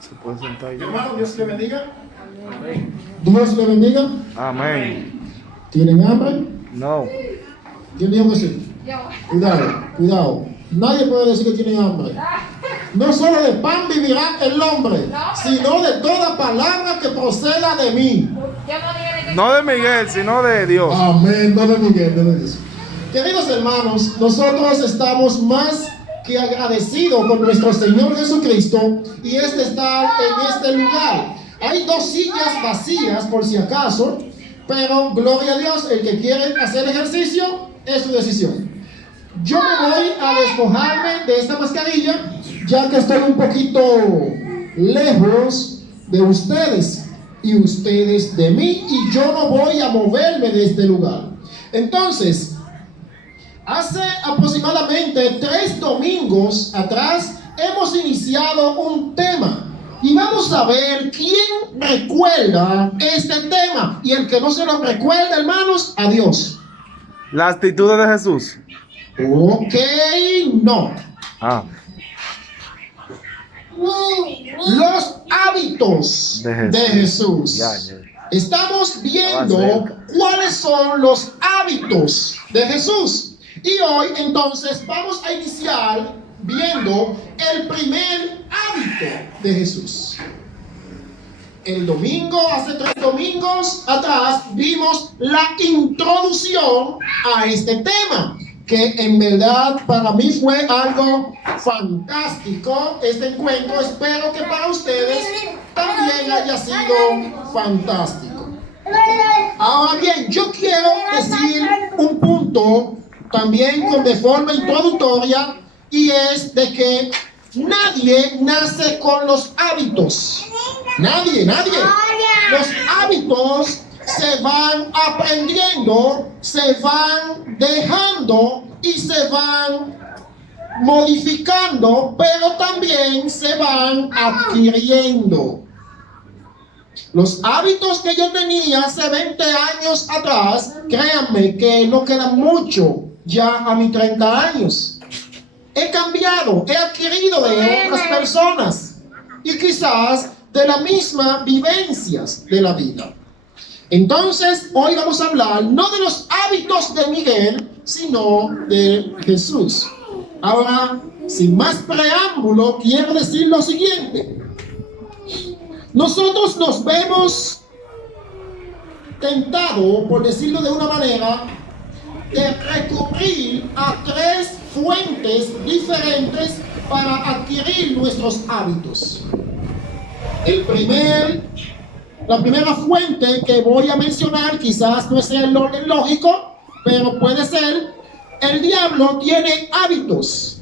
Se puede sentar ya. Hermano, Dios le bendiga. Dios le bendiga. Amén. ¿Tienen hambre? No. ¿Quién dijo que sí? Cuidado, cuidado. Nadie puede decir que tiene hambre. No solo de pan vivirá el hombre, sino de toda palabra que proceda de mí. No de Miguel, sino de Dios. Amén, no de Miguel, no de Dios. Queridos hermanos, nosotros estamos más que agradecidos con nuestro Señor Jesucristo y está en este lugar. Hay 2 sillas vacías por si acaso, pero gloria a Dios, el que quiere hacer ejercicio es su decisión. Yo me voy a despojarme de esta mascarilla, ya que estoy un poquito lejos de ustedes y ustedes de mí, y yo no voy a moverme de este lugar. Entonces, hace aproximadamente 3 domingos atrás hemos iniciado un tema y vamos a ver quién recuerda este tema, y el que no se lo recuerda, hermanos, adiós. Las actitudes de Jesús. Ok, no. Los hábitos de Jesús. Estamos viendo cuáles son los hábitos de Jesús. Y hoy entonces vamos a iniciar viendo el primer hábito de Jesús. El domingo, hace 3 domingos atrás, vimos la introducción a este tema, que en verdad para mí fue algo fantástico este encuentro. Espero que para ustedes también haya sido fantástico. Ahora bien, yo quiero decir un punto también de forma introductoria, y es de que nadie nace con los hábitos. Nadie. Los hábitos se van aprendiendo, se van dejando y se van modificando, pero también se van adquiriendo. Los hábitos que yo tenía hace 20 años atrás, créanme que no quedan mucho ya a mis 30 años. He cambiado, he adquirido de otras personas y quizás de las mismas vivencias de la vida. Entonces, hoy vamos a hablar no de los hábitos de Miguel, sino de Jesús. Ahora, sin más preámbulo, quiero decir lo siguiente. Nosotros nos vemos tentados, por decirlo de una manera, de recurrir a 3 fuentes diferentes para adquirir nuestros hábitos. La primera fuente que voy a mencionar quizás no sea el orden lógico, pero puede ser: el diablo tiene hábitos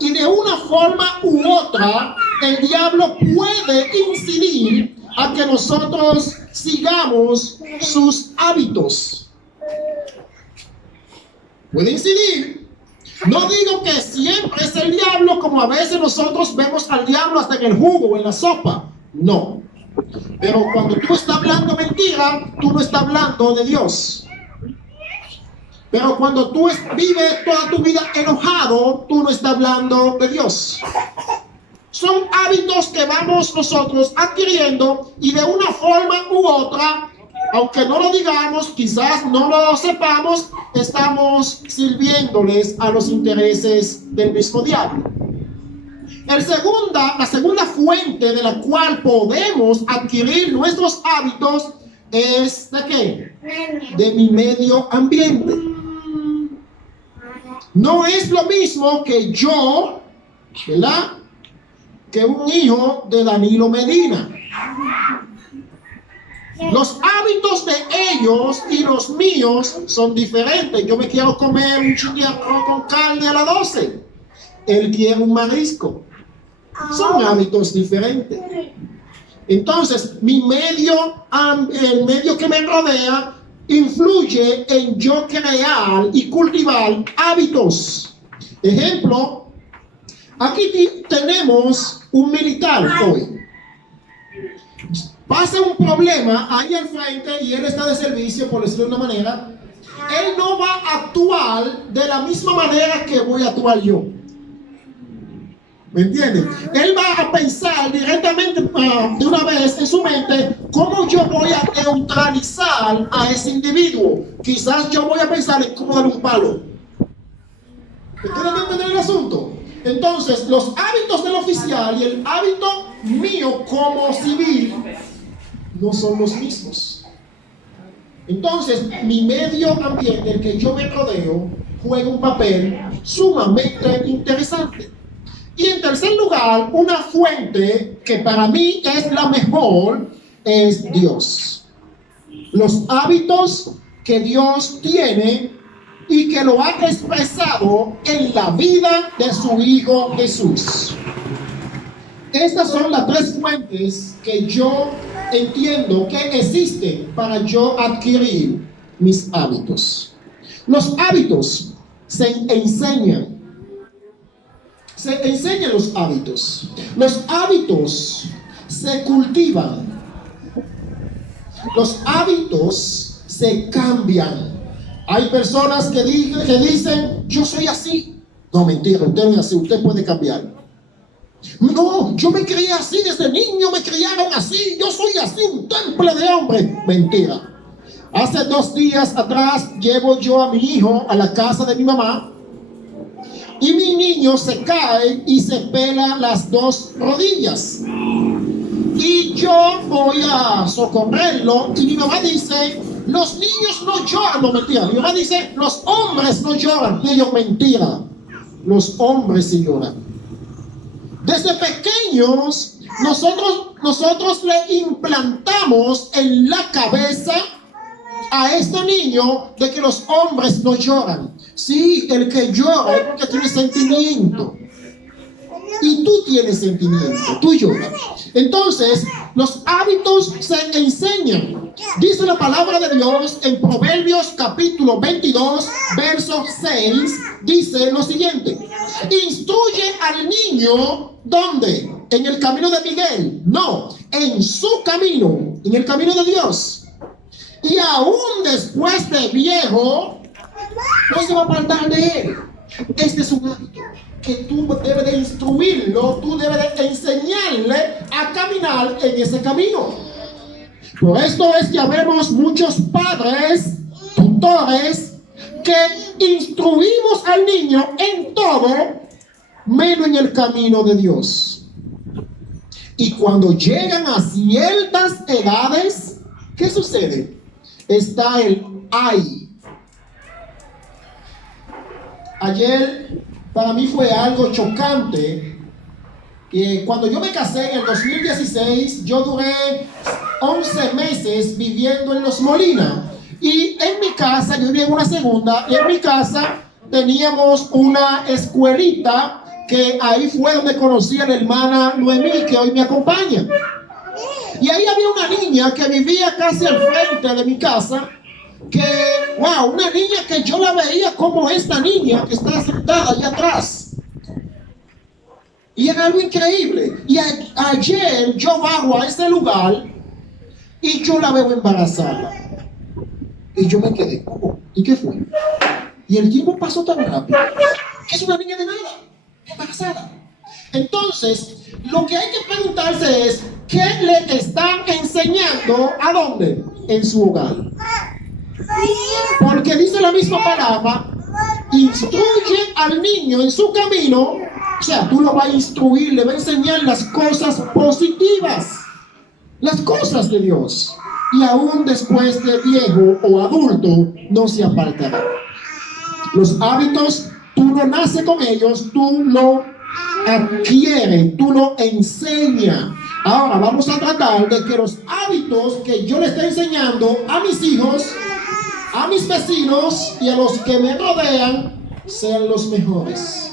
y de una forma u otra el diablo puede incidir a que nosotros sigamos sus hábitos. Puede incidir. No digo que siempre es el diablo, como a veces nosotros vemos al diablo hasta en el jugo o en la sopa. No. Pero cuando tú estás hablando mentira, tú no estás hablando de Dios. Pero cuando tú vives toda tu vida enojado, tú no estás hablando de Dios. Son hábitos que vamos nosotros adquiriendo, y de una forma u otra, aunque no lo digamos, quizás no lo sepamos, estamos sirviéndoles a los intereses del mismo diablo. La segunda fuente de la cual podemos adquirir nuestros hábitos es ¿de qué? De mi medio ambiente. No es lo mismo que yo, ¿verdad?, que un hijo de Danilo Medina. Los hábitos de ellos y los míos son diferentes. Yo me quiero comer un chin de arroz con carne a las 12. Él quiere un marisco. Son hábitos diferentes. Entonces, el medio que me rodea influye en yo crear y cultivar hábitos. Ejemplo, aquí tenemos un militar hoy. Pasa un problema ahí al frente y él está de servicio, por decirlo de una manera. Él no va a actuar de la misma manera que voy a actuar yo. ¿Me entienden? Él va a pensar directamente de una vez en su mente cómo yo voy a neutralizar a ese individuo. Quizás yo voy a pensar en cómo darle un palo. ¿Ustedes entienden el asunto? Entonces, los hábitos del oficial y el hábito mío como civil no son los mismos. Entonces, mi medio ambiente, el que yo me rodeo, juega un papel sumamente interesante. Y en tercer lugar, una fuente que para mí es la mejor es Dios. Los hábitos que Dios tiene y que lo ha expresado en la vida de su Hijo Jesús. Estas son las tres fuentes que yo entiendo que existen para yo adquirir mis hábitos. Los hábitos se enseñan. Se enseñan los hábitos. Los hábitos se cultivan. Los hábitos se cambian. Hay personas que dicen, yo soy así. No, mentira, usted no es así, usted puede cambiar. No, yo me crié así desde niño, me criaron así, yo soy así, un temple de hombre. Mentira. Hace 2 días atrás llevo yo a mi hijo a la casa de mi mamá y mi niño se cae y se pela las 2 rodillas. Y yo voy a socorrerlo y mi mamá dice, los niños no lloran. No, mentira. Mi mamá dice, los hombres no lloran. Y yo, mentira. Los hombres sí lloran. Desde pequeños, nosotros le implantamos en la cabeza a este niño de que los hombres no lloran. Sí, el que llora es porque tiene sentimiento. Y tú tienes sentimiento, tú lloras. Entonces, los hábitos se enseñan. Dice la palabra de Dios en Proverbios capítulo 22, verso 6, dice lo siguiente: instruye al niño, ¿dónde? ¿En el camino de Miguel? No, en su camino, en el camino de Dios. Y aún después de viejo, no se va a apartar de él. Este es un hábito que tú debes de instruirlo, tú debes de enseñarle a caminar en ese camino. Por esto es que habemos muchos padres, tutores, que instruimos al niño en todo, menos en el camino de Dios. Y cuando llegan a ciertas edades, ¿qué sucede? Está el ay. Ayer para mí fue algo chocante. Cuando yo me casé en el 2016, yo duré 11 meses viviendo en Los Molina. Y en mi casa, yo vivía en una segunda, y en mi casa teníamos una escuelita que ahí fue donde conocí a la hermana Noemí, que hoy me acompaña. Y ahí había una niña que vivía casi al frente de mi casa, que, wow, una niña que yo la veía como esta niña que está sentada allá atrás. Y era algo increíble. Y ayer yo bajo a ese lugar y yo la veo embarazada. Y yo me quedé, ¿cómo? ¿Y qué fue? Y el tiempo pasó tan rápido que es una niña de nada, embarazada. Entonces, lo que hay que preguntarse es, ¿qué le están enseñando a dónde? En su hogar. Porque dice la misma palabra, instruye al niño en su camino. O sea, tú lo vas a instruir, le vas a enseñar las cosas positivas, las cosas de Dios. Y aún después de viejo o adulto, no se apartará. Los hábitos, tú no naces con ellos, tú lo adquieres, tú lo enseñas. Ahora vamos a tratar de que los hábitos que yo le estoy enseñando a mis hijos, a mis vecinos y a los que me rodean sean los mejores.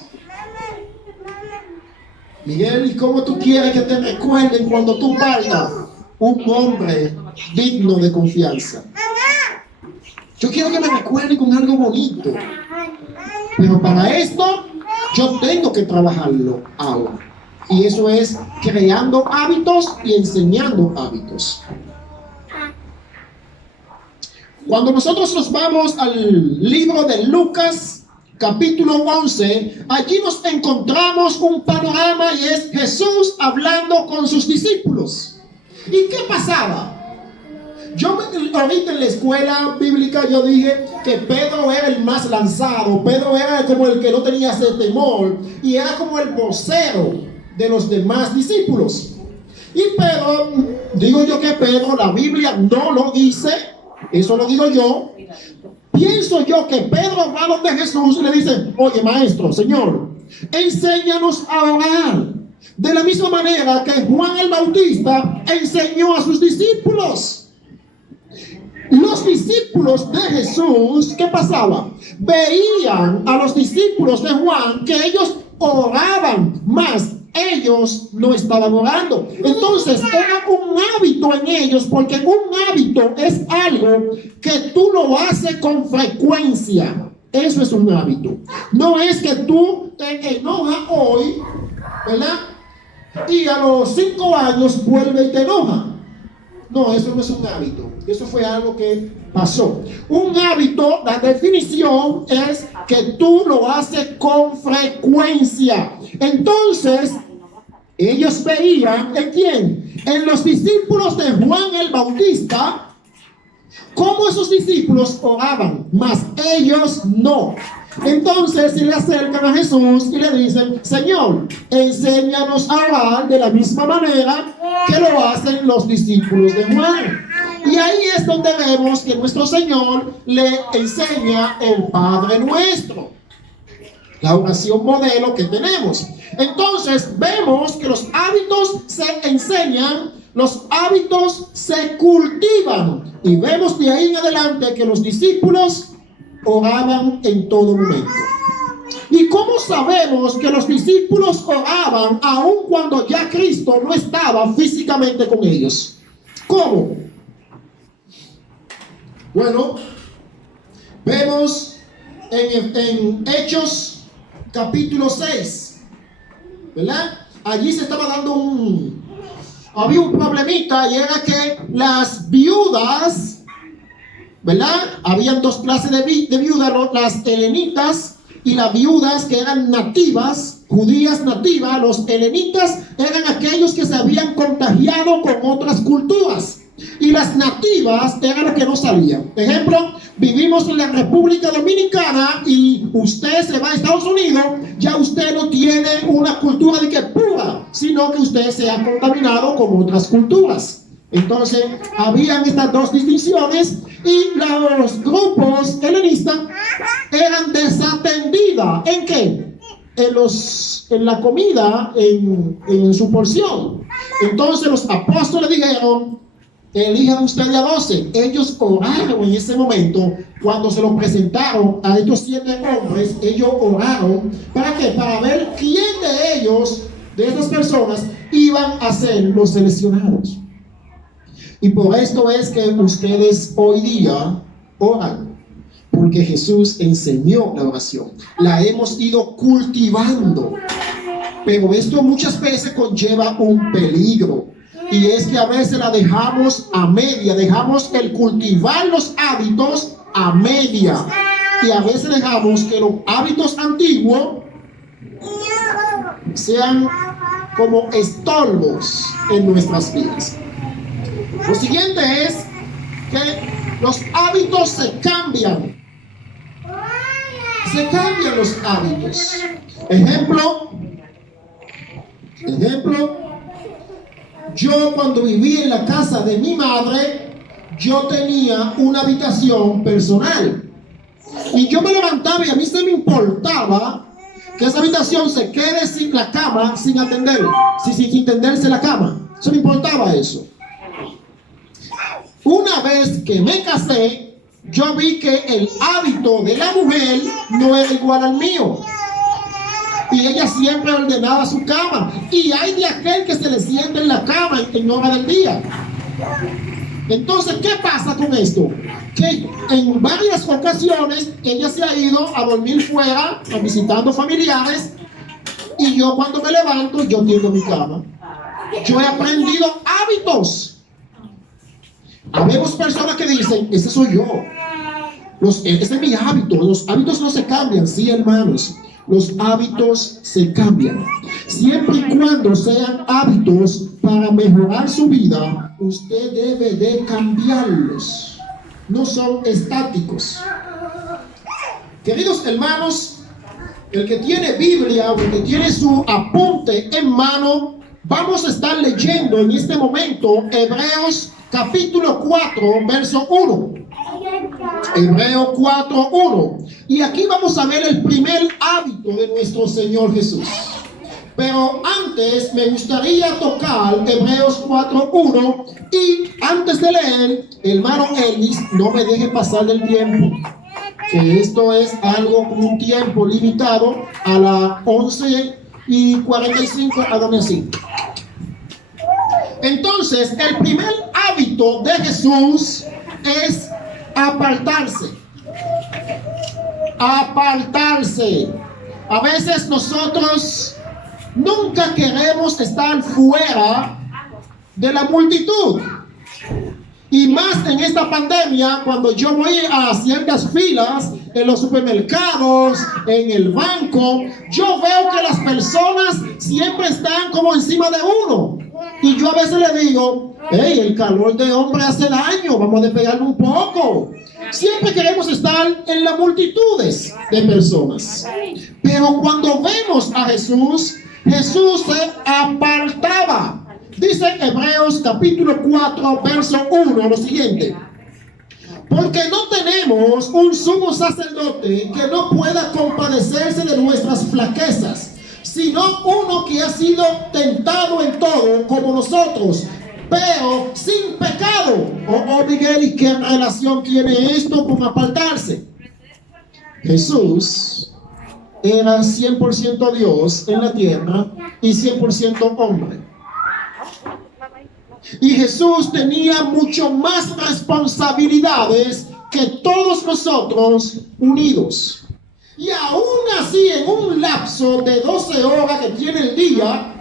Miguel, ¿y cómo tú quieres que te recuerden cuando tú partas? Un hombre digno de confianza. Yo quiero que me recuerden con algo bonito. Pero para esto, yo tengo que trabajarlo ahora. Y eso es creando hábitos y enseñando hábitos. Cuando nosotros nos vamos al libro de Lucas, capítulo 11, allí nos encontramos un panorama y es Jesús hablando con sus discípulos. ¿Y qué pasaba? Ahorita en la escuela bíblica yo dije que Pedro era el más lanzado, Pedro era como el que no tenía ese temor y era como el vocero de los demás discípulos. Y Pedro, digo yo que Pedro, la Biblia no lo dice, eso lo digo yo. Pienso yo que Pedro va donde Jesús y le dice: oye, maestro, Señor, enséñanos a orar de la misma manera que Juan el Bautista enseñó a sus discípulos. Los discípulos de Jesús, ¿qué pasaba? Veían a los discípulos de Juan que ellos oraban más. Ellos no estaban orando. Entonces era un hábito en ellos, porque un hábito es algo que tú lo haces con frecuencia. Eso es un hábito. No es que tú te enojas hoy, ¿verdad? Y a los 5 años vuelve y te enoja. No, eso no es un hábito. Eso fue algo que pasó. Un hábito, la definición es que tú lo haces con frecuencia. Entonces, ellos veían ¿en quién? En los discípulos de Juan el Bautista, cómo esos discípulos oraban, mas ellos no. Entonces se le acercan a Jesús y le dicen: Señor, enséñanos a orar de la misma manera que lo hacen los discípulos de Juan. Y ahí es donde vemos que nuestro Señor le enseña el Padre Nuestro, la oración modelo que tenemos. Entonces vemos que los hábitos se enseñan, los hábitos se cultivan, y vemos de ahí en adelante que los discípulos oraban en todo momento. ¿Y cómo sabemos que los discípulos oraban aun cuando ya Cristo no estaba físicamente con ellos? ¿Cómo? Bueno, vemos en Hechos capítulo 6, ¿verdad? Allí se estaba dando había un problemita, y era que las viudas, ¿verdad? Habían dos clases de viudas, las helenitas y las viudas que eran nativas, judías nativas. Los helenitas eran aquellos que se habían contagiado con otras culturas, y las nativas eran las que no salían. Ejemplo, vivimos en la República Dominicana y usted se va a Estados Unidos, ya usted no tiene una cultura de que pura, sino que usted se ha contaminado con otras culturas. Entonces, habían estas dos distinciones, y los grupos helenistas eran desatendidos. ¿En qué? En la comida, en su porción. Entonces los apóstoles dijeron: elijan ustedes a 12. Ellos oraron en ese momento. Cuando se lo presentaron a estos 7 hombres, ellos oraron. ¿Para qué? Para ver quién de ellos, de esas personas, iban a ser los seleccionados. Y por esto es que ustedes hoy día oran, porque Jesús enseñó la oración. La hemos ido cultivando. Pero esto muchas veces conlleva un peligro. Y es que a veces la dejamos a media, dejamos el cultivar los hábitos a media. Y a veces dejamos que los hábitos antiguos sean como estorbos en nuestras vidas. Lo siguiente es que los hábitos se cambian. Se cambian los hábitos. Ejemplo, yo cuando viví en la casa de mi madre, yo tenía una habitación personal. Y yo me levantaba y a mí se me importaba que esa habitación se quede sin la cama, sin atender, sin tenderse la cama. Se me importaba eso. Una vez que me casé, yo vi que el hábito de la mujer no era igual al mío. Y ella siempre ordenaba su cama. Y hay de aquel que se le siente en la cama en hora del día. Entonces, ¿qué pasa con esto? Que en varias ocasiones ella se ha ido a dormir fuera, visitando familiares. Y yo cuando me levanto, yo tiendo mi cama. Yo he aprendido hábitos. Habemos personas que dicen: ese soy yo. Ese es mi hábito. Los hábitos no se cambian, sí, hermanos. Los hábitos se cambian. Siempre y cuando sean hábitos para mejorar su vida, usted debe de cambiarlos. No son estáticos. Queridos hermanos, el que tiene Biblia o el que tiene su apunte en mano, vamos a estar leyendo en este momento Hebreos capítulo 4, verso 1. Hebreo 4:1. Y aquí vamos a ver el primer hábito de nuestro Señor Jesús. Pero antes me gustaría tocar Hebreos 4:1. Y antes de leer, hermano Ellis, no me deje pasar del tiempo, que esto es algo con un tiempo limitado. A las 11:45, hágame así. Entonces, el primer hábito de Jesús es apartarse. Apartarse. A veces nosotros nunca queremos estar fuera de la multitud. Y más en esta pandemia, cuando yo voy a ciertas filas en los supermercados, en el banco, yo veo que las personas siempre están como encima de uno. Y yo a veces le digo, hey, el calor de hombre hace daño, vamos a despegarlo un poco. Siempre queremos estar en las multitudes de personas. Pero cuando vemos a Jesús, Jesús se apartaba. Dice Hebreos capítulo 4, verso 1, lo siguiente. Porque no tenemos un sumo sacerdote que no pueda compadecerse de nuestras flaquezas, sino uno que ha sido tentado en todo como nosotros, pero sin pecado. Oh, Miguel, ¿y qué relación tiene esto con apartarse? Jesús era 100% Dios en la tierra y 100% hombre. Y Jesús tenía mucho más responsabilidades que todos nosotros unidos. Y aún así, en un lapso de 12 horas que tiene el día,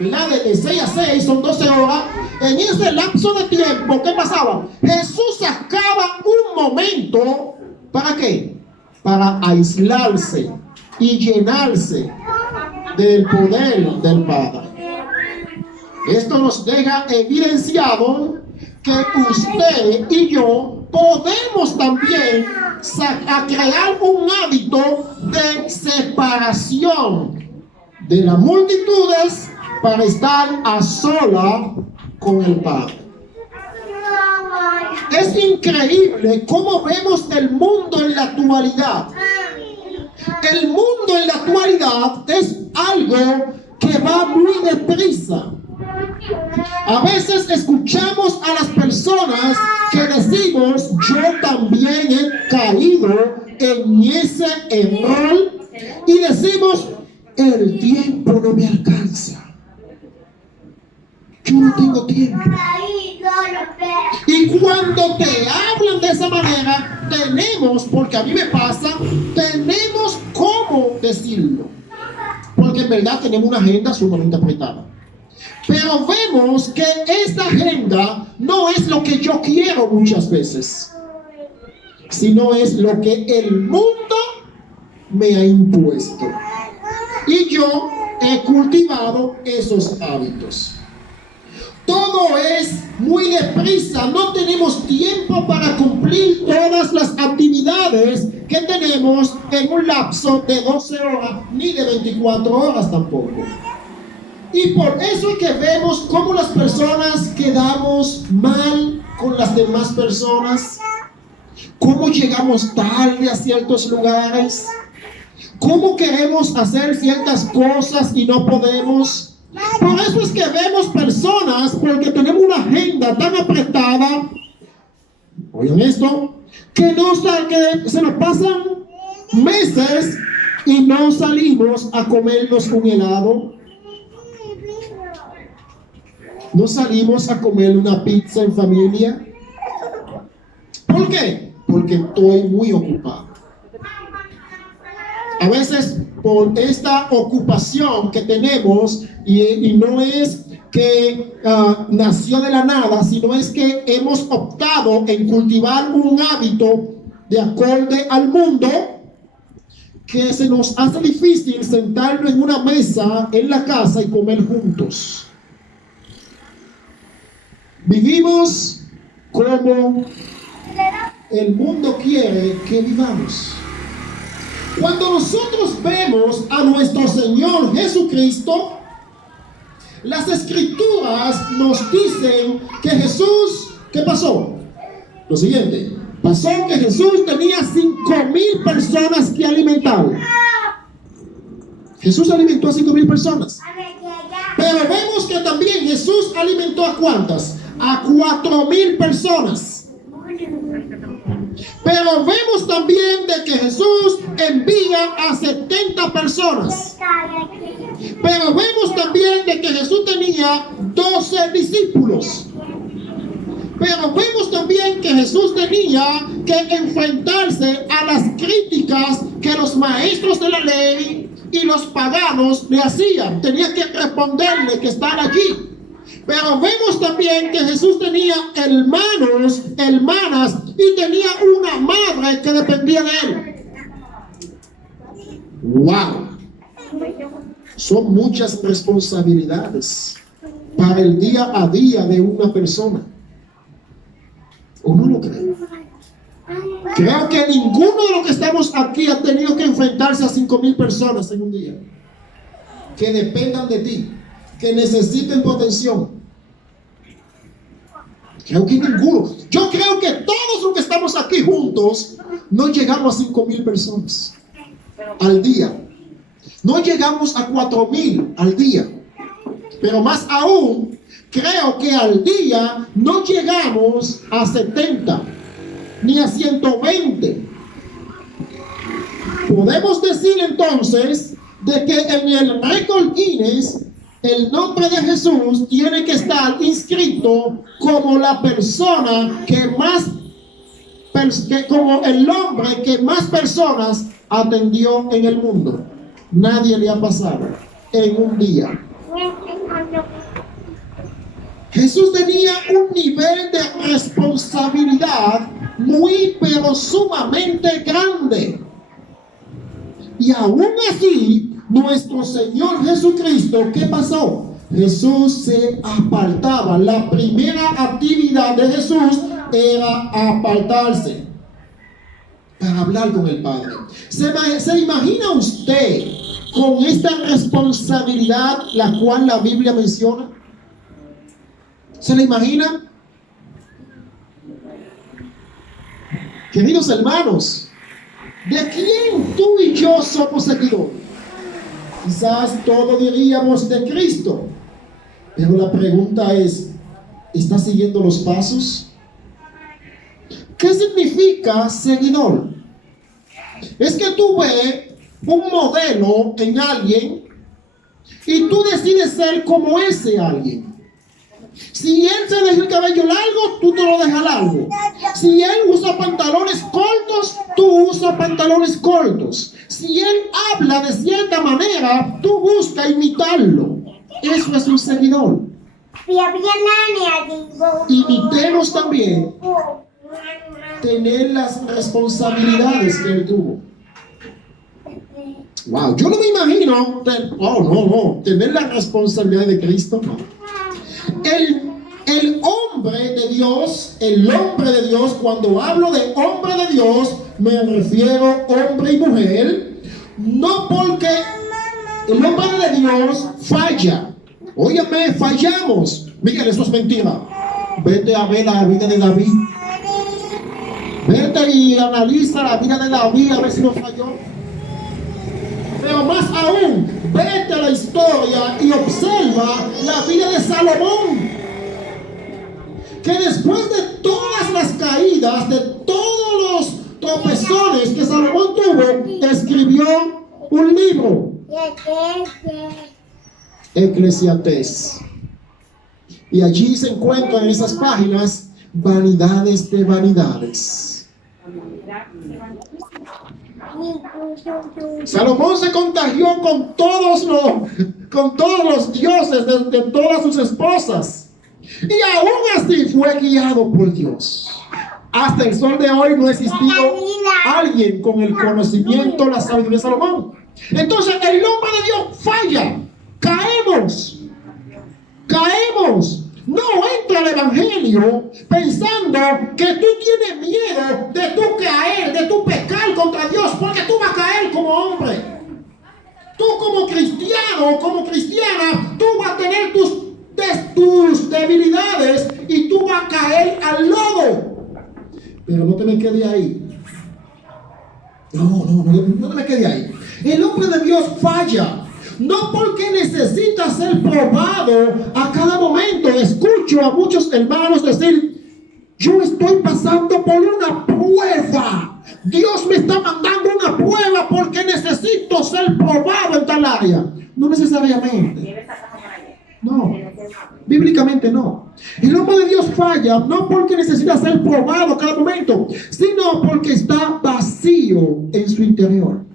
de 6 a 6 son 12 horas, en ese lapso de tiempo, ¿qué pasaba? Jesús sacaba un momento, ¿para qué? Para aislarse y llenarse del poder del Padre. Esto nos deja evidenciado que usted y yo podemos también crear un hábito de separación de las multitudes para estar a sola con el Padre. Es increíble cómo vemos el mundo en la actualidad. El mundo en la actualidad es algo que va muy deprisa. A veces escuchamos a las personas que decimos, yo también he caído en ese error, y decimos, el tiempo no me alcanza. Yo no tengo tiempo. Y cuando te hablan de esa manera, tenemos, porque a mí me pasa, tenemos cómo decirlo. Porque en verdad tenemos una agenda sumamente apretada. Pero vemos que esta agenda no es lo que yo quiero muchas veces, sino es lo que el mundo me ha impuesto. Y yo he cultivado esos hábitos. Todo es muy deprisa, no tenemos tiempo para cumplir todas las actividades que tenemos en un lapso de 12 horas, ni de 24 horas tampoco. Y por eso es que vemos cómo las personas quedamos mal con las demás personas, cómo llegamos tarde a ciertos lugares, cómo queremos hacer ciertas cosas y no podemos. Por eso es que vemos personas, porque tenemos una agenda tan apretada, oigan esto, que se nos pasan meses y no salimos a comernos un helado. No salimos a comer una pizza en familia. ¿Por qué? Porque estoy muy ocupado. A veces por esta ocupación que tenemos, y no es que nació de la nada, sino es que hemos optado en cultivar un hábito de acorde al mundo, que se nos hace difícil sentarnos en una mesa en la casa y comer juntos. Vivimos como el mundo quiere que vivamos. Cuando nosotros vemos a nuestro Señor Jesucristo, las Escrituras nos dicen que Jesús, ¿qué pasó? Lo siguiente, pasó que Jesús tenía 5,000 personas que alimentar. Jesús alimentó a 5,000 personas. Pero vemos que también Jesús alimentó a ¿cuántas? A 4,000 personas. Pero vemos también de que Jesús envía a 70 personas. Pero vemos también de que Jesús tenía 12 discípulos. Pero vemos también que Jesús tenía que enfrentarse a las críticas que los maestros de la ley y los paganos le hacían. Tenía que responderle que están allí. Pero vemos también que Jesús tenía hermanos, hermanas y tenía una madre que dependía de él. ¡Wow! Son muchas responsabilidades para el día a día de una persona. ¿O no lo creen? Creo que ninguno de los que estamos aquí ha tenido que enfrentarse a 5,000 personas en un día que dependan de ti, que necesiten tu atención. Creo que ninguno. Yo creo que todos los que estamos aquí juntos no llegamos a 5,000 personas al día. No llegamos a 4,000 al día. Pero más aún, creo que al día no llegamos a 70 ni a 120. Podemos decir entonces de que en el récord Guinness el nombre de Jesús tiene que estar inscrito como la persona que más, como el hombre que más personas atendió en el mundo. Nadie le ha pasado en un día. Jesús tenía un nivel de responsabilidad muy pero sumamente grande. Y aún así, nuestro Señor Jesucristo, ¿qué pasó? Jesús se apartaba. La primera actividad de Jesús era apartarse para hablar con el Padre. ¿Se imagina usted con esta responsabilidad la cual la Biblia menciona? ¿Se la imagina? Queridos hermanos, ¿de quién tú y yo somos seguidores? Quizás todos diríamos de Cristo, pero la pregunta es, ¿estás siguiendo los pasos? ¿Qué significa seguidor? Es que tú ves un modelo en alguien y tú decides ser como ese alguien. Si él se deja el cabello largo, tú te lo dejas largo. Si él usa pantalones cortos, tú usas pantalones cortos. Si él habla de cierta manera, tú buscas imitarlo. Eso es un seguidor. Imitemos también tener las responsabilidades que él tuvo. Wow, yo no me imagino tener la responsabilidad de Cristo, no. El hombre de Dios, cuando hablo de hombre de Dios, me refiero hombre y mujer, no porque el hombre de Dios falla. Óyeme, fallamos. Miguel, eso es mentira. Vete a ver la vida de David. Vete y analiza la vida de David a ver si no falló. Pero más aún, vete a la historia y observa la vida de Salomón, que después de todas las caídas, de todos los tropezones que Salomón tuvo, escribió un libro, Eclesiastés. Y allí se encuentran en esas páginas vanidades de vanidades. Salomón se contagió con todos los dioses de todas sus esposas, y aún así fue guiado por Dios. Hasta el sol de hoy no ha existido alguien con el conocimiento, la sabiduría de Salomón. Entonces el hombre de Dios falla, caemos. No entra al evangelio pensando que tú tienes miedo de tú caer, de tú pecar contra Dios, porque tú vas a caer como hombre. Tú como cristiano, como cristiana, tú vas a tener tus debilidades y tú vas a caer al lodo. Pero no te me quede ahí. No te me quede ahí. El hombre de Dios falla. No porque necesita ser probado a cada momento. Escucho a muchos hermanos decir: yo estoy pasando por una prueba. Dios me está mandando una prueba porque necesito ser probado en tal área. No necesariamente. No, bíblicamente no. El hombre de Dios falla no porque necesita ser probado a cada momento, sino porque está vacío en su interior.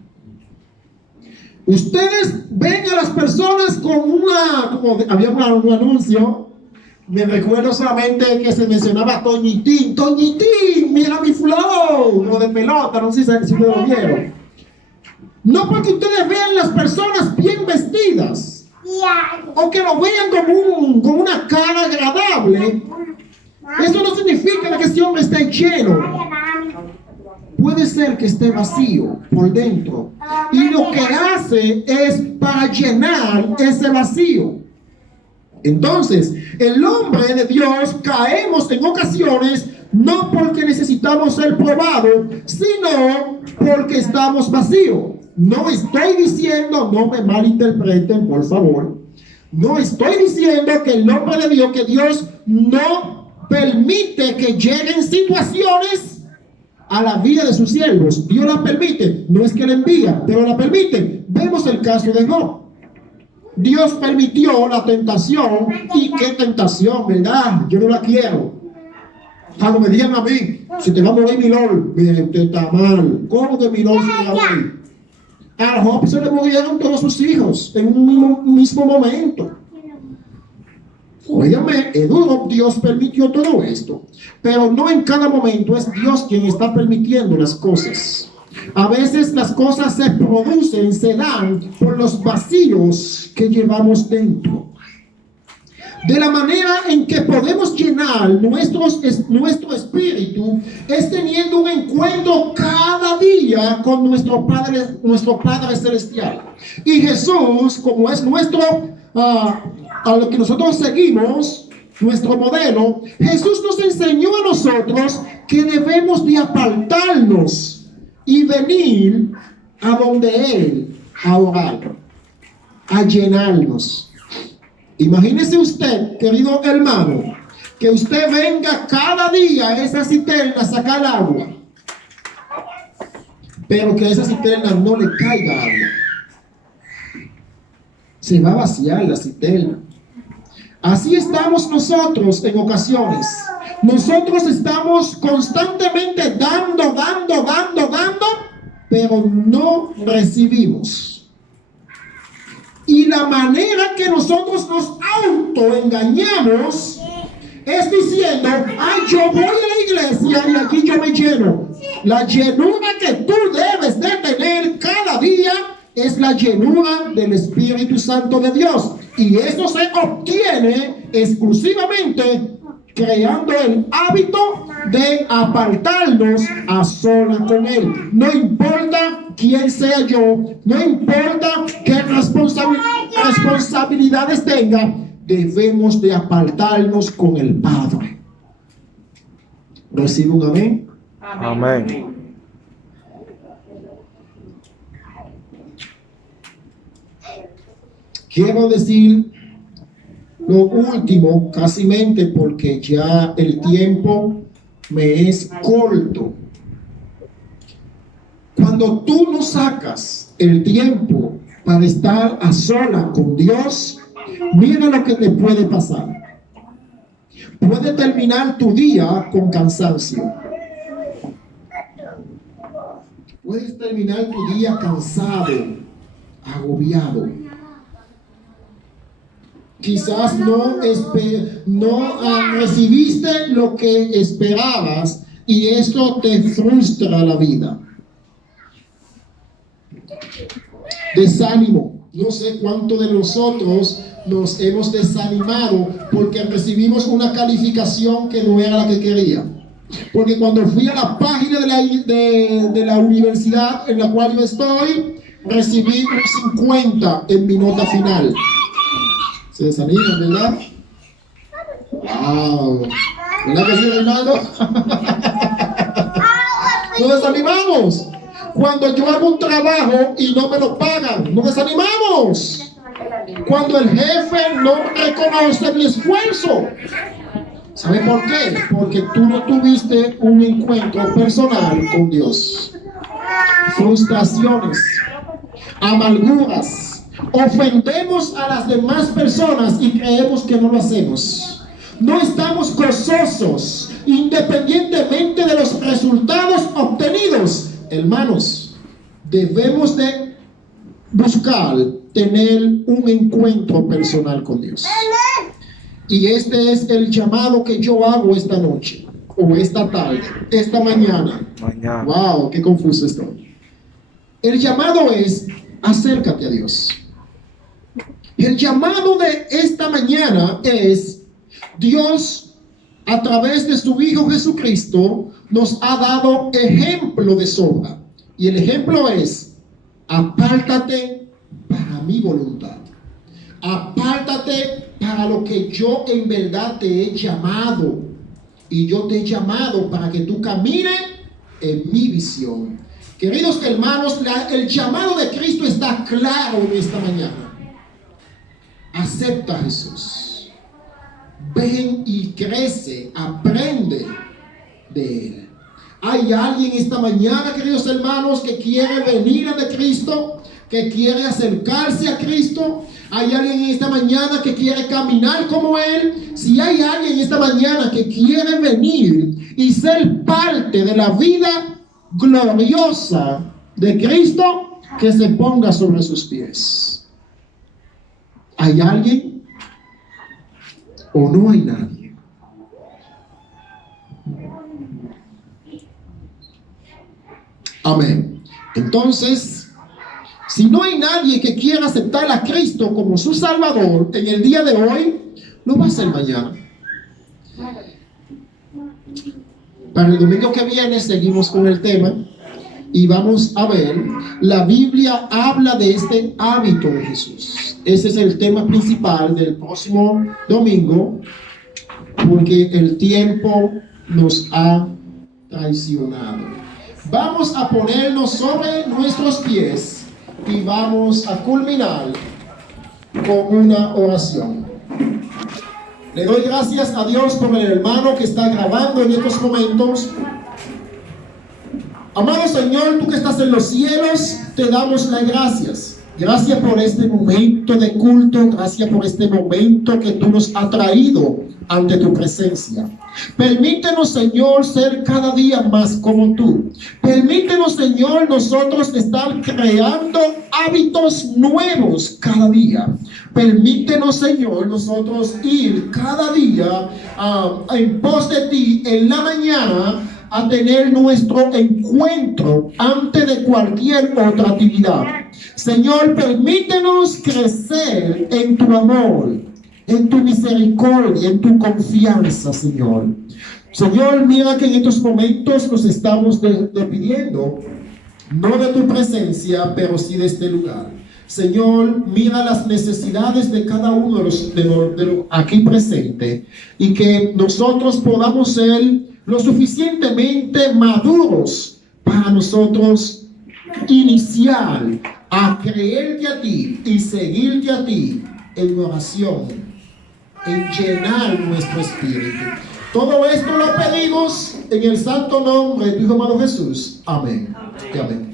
Ustedes ven a las personas con como había un anuncio, me recuerdo solamente que se mencionaba Toñitín, mira mi flow, lo de pelota, no sé si lo vieron. No porque ustedes vean las personas bien vestidas, o que lo vean con una cara agradable, eso no significa que ese hombre esté lleno. Puede ser que esté vacío por dentro, y lo que hace es para llenar ese vacío. Entonces, el hombre de Dios caemos en ocasiones no porque necesitamos ser probados, sino porque estamos vacíos. No estoy diciendo, no me malinterpreten, por favor. No estoy diciendo que el hombre de Dios, que Dios no permite que lleguen situaciones a la vida de sus siervos. Dios la permite, no es que la envía, pero la permite. Vemos el caso de Job. Dios permitió la tentación. Y qué tentación, ¿verdad? Yo no la quiero. Cuando me digan a mí: si te va a morir Milor, usted está mal. ¿Cómo que Milor se va a morir? A Job se le murieron todos sus hijos en un mismo momento. Óigame, es duro. Dios permitió todo esto, pero no en cada momento es Dios quien está permitiendo las cosas. A veces las cosas se producen, se dan por los vacíos que llevamos dentro. De la manera en que podemos llenar nuestro espíritu es teniendo un encuentro cada día con nuestro Padre Celestial. Y Jesús, como es a lo que nosotros seguimos, nuestro modelo, Jesús nos enseñó a nosotros que debemos de apartarnos y venir a donde Él a orar, a llenarnos. Imagínese usted, querido hermano, que usted venga cada día a esa cisterna a sacar agua, pero que a esa cisterna no le caiga agua. Se va a vaciar la cisterna. Así estamos nosotros en ocasiones. Nosotros estamos constantemente dando, pero no recibimos. Y la manera que nosotros nos autoengañamos es diciendo: yo voy a la iglesia y aquí yo me lleno. La llenura que tú debes de tener cada día es la llenura del Espíritu Santo de Dios. Y eso se obtiene exclusivamente creando el hábito de apartarnos a solas con Él. No importa quién sea yo, no importa qué responsabilidades tenga, debemos de apartarnos con el Padre. ¿Recibe un amén? Amén. Quiero decir lo último, casimente, porque ya el tiempo me es corto. Cuando tú no sacas el tiempo para estar a solas con Dios, mira lo que te puede pasar. Puede terminar tu día con cansancio. Puedes terminar tu día cansado, agobiado. Quizás no recibiste lo que esperabas y eso te frustra la vida. Desánimo. No sé cuánto de nosotros nos hemos desanimado porque recibimos una calificación que no era la que quería. Porque cuando fui a la página de la universidad en la cual yo estoy, recibí un 50 en mi nota final. Se desaniman, ¿verdad? ¡Wow! ¿Verdad que sí, Reinaldo? Nos desanimamos. Cuando yo hago un trabajo y no me lo pagan, nos desanimamos. Cuando el jefe no reconoce mi esfuerzo. ¿Sabe por qué? Porque tú no tuviste un encuentro personal con Dios. Frustraciones, amarguras, ofendemos a las demás personas y creemos que no lo hacemos. No estamos gozosos independientemente de los resultados obtenidos. Hermanos, debemos de buscar tener un encuentro personal con Dios. Y este es el llamado que yo hago esta noche, o esta tarde, esta mañana. Wow, qué confuso estoy. El llamado es: acércate a Dios. El llamado de esta mañana es: Dios, a través de su Hijo Jesucristo, nos ha dado ejemplo de sobra. Y el ejemplo es: apártate para mi voluntad. Apártate para lo que yo en verdad te he llamado. Y yo te he llamado para que tú camines en mi visión. Queridos hermanos, el llamado de Cristo está claro en esta mañana. Acepta a Jesús. Ven y crece, aprende de Él. Hay alguien esta mañana, queridos hermanos, que quiere venir a Cristo, que quiere acercarse a Cristo. Hay alguien en esta mañana que quiere caminar como Él. Si hay alguien en esta mañana que quiere venir y ser parte de la vida gloriosa de Cristo, que se ponga sobre sus pies. ¿Hay alguien o no hay nadie? Amén. Entonces, si no hay nadie que quiera aceptar a Cristo como su Salvador en el día de hoy, lo va a hacer mañana. Para el domingo que viene seguimos con el tema y vamos a ver, la Biblia habla de este hábito de Jesús. Ese es el tema principal del próximo domingo, porque el tiempo nos ha traicionado. Vamos a ponernos sobre nuestros pies y vamos a culminar con una oración. Le doy gracias a Dios por el hermano que está grabando en estos momentos. Amado Señor, tú que estás en los cielos, te damos las gracias. Gracias por este momento de culto, gracias por este momento que tú nos has traído ante tu presencia. Permítenos, Señor, ser cada día más como tú. Permítenos, Señor, nosotros estar creando hábitos nuevos cada día. Permítenos, Señor, nosotros ir cada día en pos de ti en la mañana, a tener nuestro encuentro antes de cualquier otra actividad. Señor, permítenos crecer en tu amor, en tu misericordia, en tu confianza, Señor. Señor, mira que en estos momentos nos estamos despidiendo, no de tu presencia, pero sí de este lugar. Señor, mira las necesidades de cada uno de los aquí presentes y que nosotros podamos ser lo suficientemente maduros para nosotros iniciar a creerte a ti y seguirte a ti en oración, en llenar nuestro espíritu. Todo esto lo pedimos en el santo nombre de tu Hijo amado Jesús. Amén. Y amén.